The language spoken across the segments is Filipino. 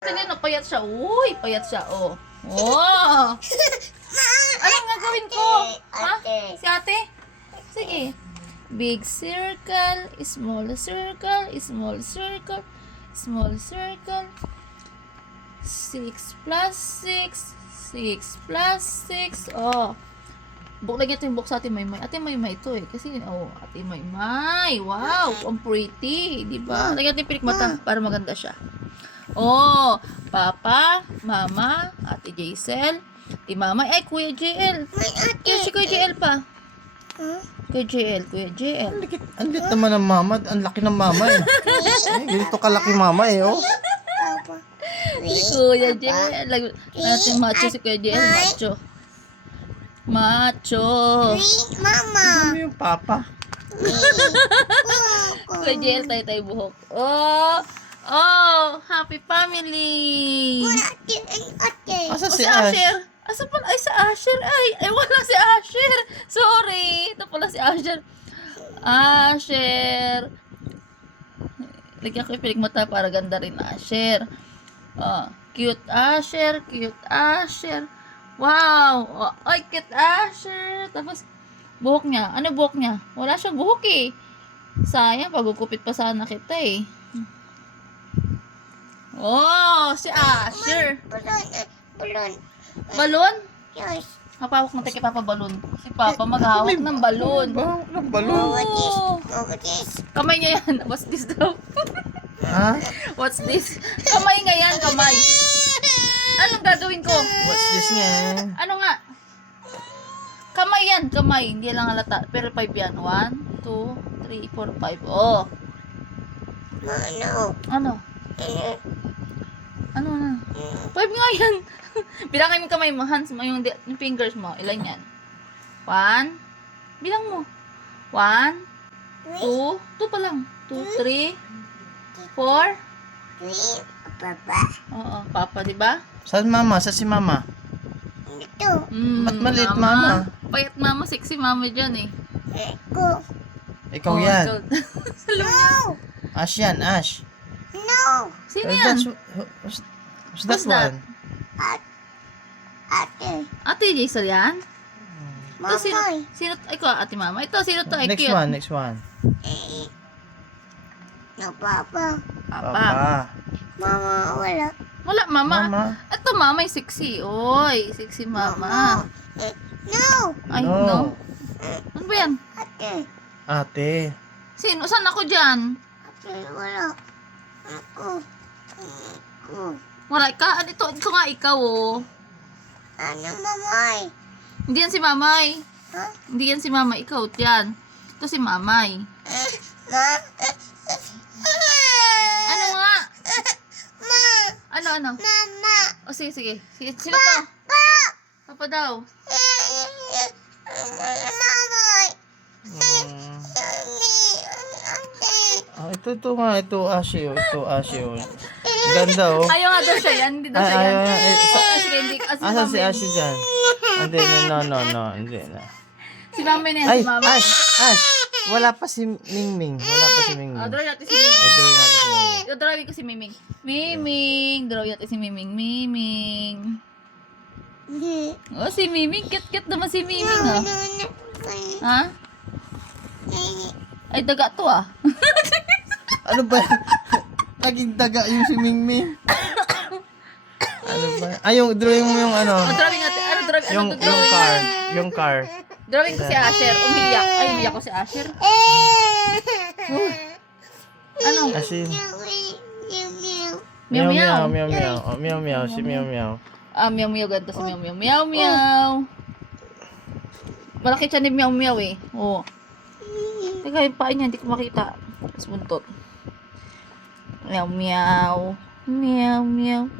Tingnan, payat siya. Uy, payat siya, oh. Oh! Anong gagawin ko? Ha? Si ate? Sige. Big circle, small circle, small circle, small circle. 6 plus 6, 6 plus 6. Oh. Lagyan ito yung book sa Ate Maymay. Ate Maymay ito eh. Kasi, oh, Ate Maymay. Wow, ang pretty. Diba? Lagyan natin yung pilik mata para maganda siya. Oh, Papa, Mama, Ate Jaisel, Ate Mamay. Ay, Kuya JL. Kaya si Kuya JL pa. Kuya JL, Kuya JL. Ang lit naman ng mama. Ang laki ng mama eh. Ganito kalaki mama eh, oh. Si Kuya JL. Natin macho si Kuya JL. Macho. Macho. Ano yung papa? Kuya JL, tayo buhok. Oh! Oh! Happy family! Asa Oh, si si Ash? Asher. Asa pala? Ay, si Asher. Ay, wala si Asher. Sorry. Ito pala si Asher. Asher. Lagyan ko yung pilik mata para ganda rin Asher. Oh, cute Asher. Cute Asher. Wow. Oh, ay, cute Asher. Tapos, buhok niya. Ano buhok niya? Wala siyang buhok eh. Sayang, pagkukupit pa sana kita eh. Oh, si Asher. Balon? Hapawak mo tayo kay Papa balon. Si Papa maghawak ng balon. Ba? Anong balon? Oh. Kamay niya yan. What's this daw? Ha? What's this? Kamay nga yan, kamay. Anong gagawin ko? What's this nga? Ano nga? Kamay yan, kamay. Hindi lang halata. Pero 5 yan. 1, 2, 3, 4, 5. Oh. Ano? Ano na? 5 nga yan. Bilangin mo kamay mo, hands mo, yung fingers mo. Ilan yan? 1. Bilang mo. 1, 2. 2 pa lang. 2, 3, 4. Oo, Papa, di ba? Saan mama? Saan si mama? Ba't maliit mama? Payat mama, sexy mama dyan eh. Ikaw Oh, yan. Sa loob. Ash yan, Ash. Sino yan? Who's Who's that that? one? Ate Jaisal yan? Ito, sino? Ikaw, ate mama. Ito, sino to? Ay, Next cute. one, next one. Papa. Wala, mama. Mama. Ito, mama, yung sexy. Oy, sexy mama. Ay, No. no. Ano ba yan? Ate. Sino? Saan ako dyan? Wala ka. Ano ito? Ito nga ikaw, oh. Hindi yan si mamay. Hindi yan si mamay. Ikaw, yan. Ito si mamay. Ano nga? Ano? O, sige. Sino to? Papa daw. Ito nga, ito Ashi, oh. Ito Ashi, oh. Ganda, oh. Ayaw nga daw siya yan. Hindi daw siya yan. Sige, hindi. Asan si Ashi dyan? Hindi, no. Hindi na. Si mamay na yan, Ay, si mamay. Ash! Wala pa si Mingming. Draw natin si Miming. Drawing natin si Mingming. Drawing ko si Miming. Miming. Draw natin si Miming. Miming. Oh, si Miming. Cute naman si Miming, ah. Ha? Ay, daga to, ah. Ano ba? Naging daga yung si Mingming. Ano ba? Ay, yung drawing mo yung ano. Oh, drawing natin. Ano drawing? Yung car. Yung car. Drawing ko si Asher. Umiyak. Ay, umiyak ko si Asher. Ano? Kasi Meow meow. meow. Oh, meow. Si meow. Meow meow. Ganito si meow meow. Meow meow. Malaki siya ni meow meow eh. Oo. Teka, yung paa niya. Hindi ko makita. Tapos buntot. Meow meow. Meow meow.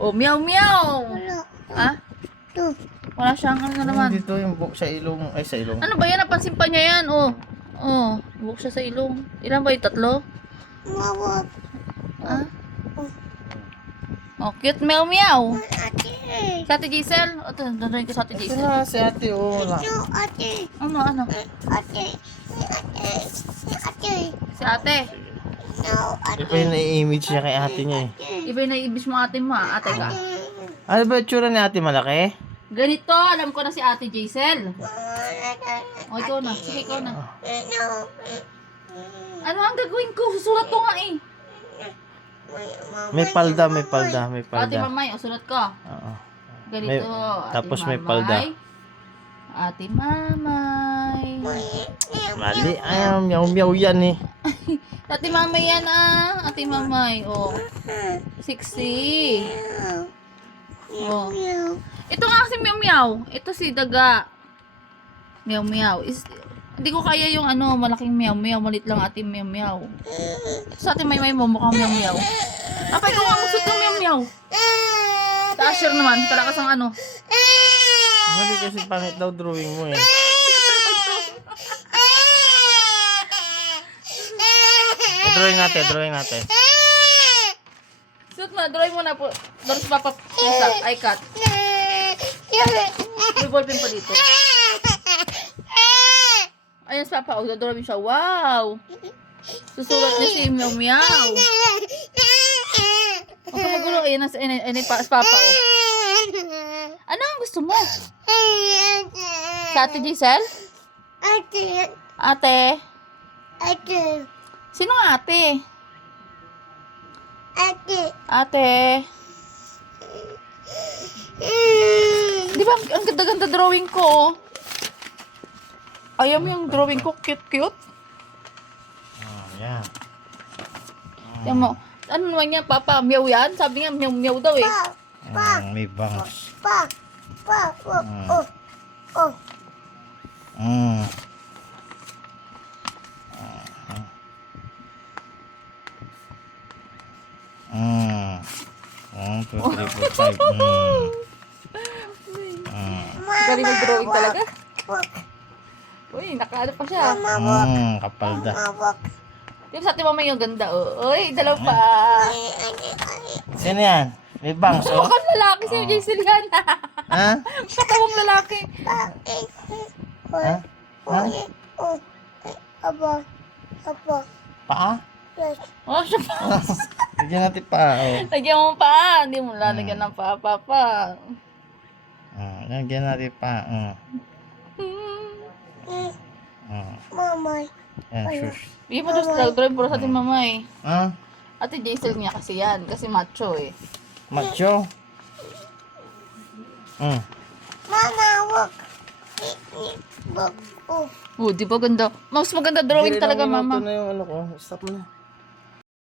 Oh, meow meow. Ha? Wala siyang ano naman. Dito yung book sa ilong. Ay, sa ilong. Ano ba yan? Napansin pa niya yan. Oh. Buhok siya sa ilong. Ilan ba yung 3? Ah? Oh, cute meow meow. Si Ate Giselle. Ito, nandun ko sa Ate Ito Giselle. na, si ate, oh. Wala. Ano? Si ate. Iba yung na-image niya kay ate niya eh. Iba yung naiibis mo ate mo ha. Ate ka. Ano ba yung tsura ni ate malaki? Ganito, alam ko na si ate Jaisel. O, ikaw na. Sige, ikaw na. Ano ang gagawin ko? Susulat ko nga eh. May palda, may palda, may Ate palda. Mamay, o sulat ko. Oo. Ganito. May- tapos may palda. Ate Mamay. Mali. Ay, meow-meow yan eh. Ate Mamay yan ah. Ate Mamay. O. 60. O. Ito nga si Meow Meow. Ito si Daga. Meow Meow. Hindi ko kaya yung ano, malaking Meow Meow. Malit lang ate Meow Meow. Sa ate Maymay mo, mukhang Meow Meow. Apay ko nga usot ng Meow Meow. Sa Asher naman, talakas ang ano. Mali kasi pangit daw drawing mo eh. Drawing natin, drawing natin. Suot mo, drawing mo na po. Doon sa papa, ay cut. May ballpen pa dito. Ayan sa papa, drawing siya. Wow! Susulat niya si Meow Meow. Huwag ka magulo, ayan sa papa oh. Ano ang gusto mo? Sa ate Giselle? Ate? Sino nga ate? Ate? Di ba ang ganda-ganda drawing ko oh? Ayaw mo yung drawing ko, cute-cute? Oh, yan. Yan mo. Ano naman yan, Papa? Meow yan? Sabi nga, meow daw eh. May bangs. One, two, three, four, five. Galing mag-drawing talaga. Uy, nakaano pa siya. Kapalda. Yung sa ating mama yung ganda, oh. Uy, dalaw pa. Sino yan? May bangs, oh. Mukhang lalaki si Jaisel yan. Ha? Katawang lalaki. Ha? Ha? Paa? Oh, siya pa. Lagyan natin paa, oh. Lagyan mo pa. Hindi mo lalagyan ng papa. Lagyan natin paa, Yan, shush. Hindi pa doon drawing puro sa ating mama eh. Ha? Ate Jaisel niya kasi yan. Kasi macho eh. Macho? Oh, di ba ganda? Mas maganda drawing talaga, mama. Ito na yung ano ko. Stop mo na.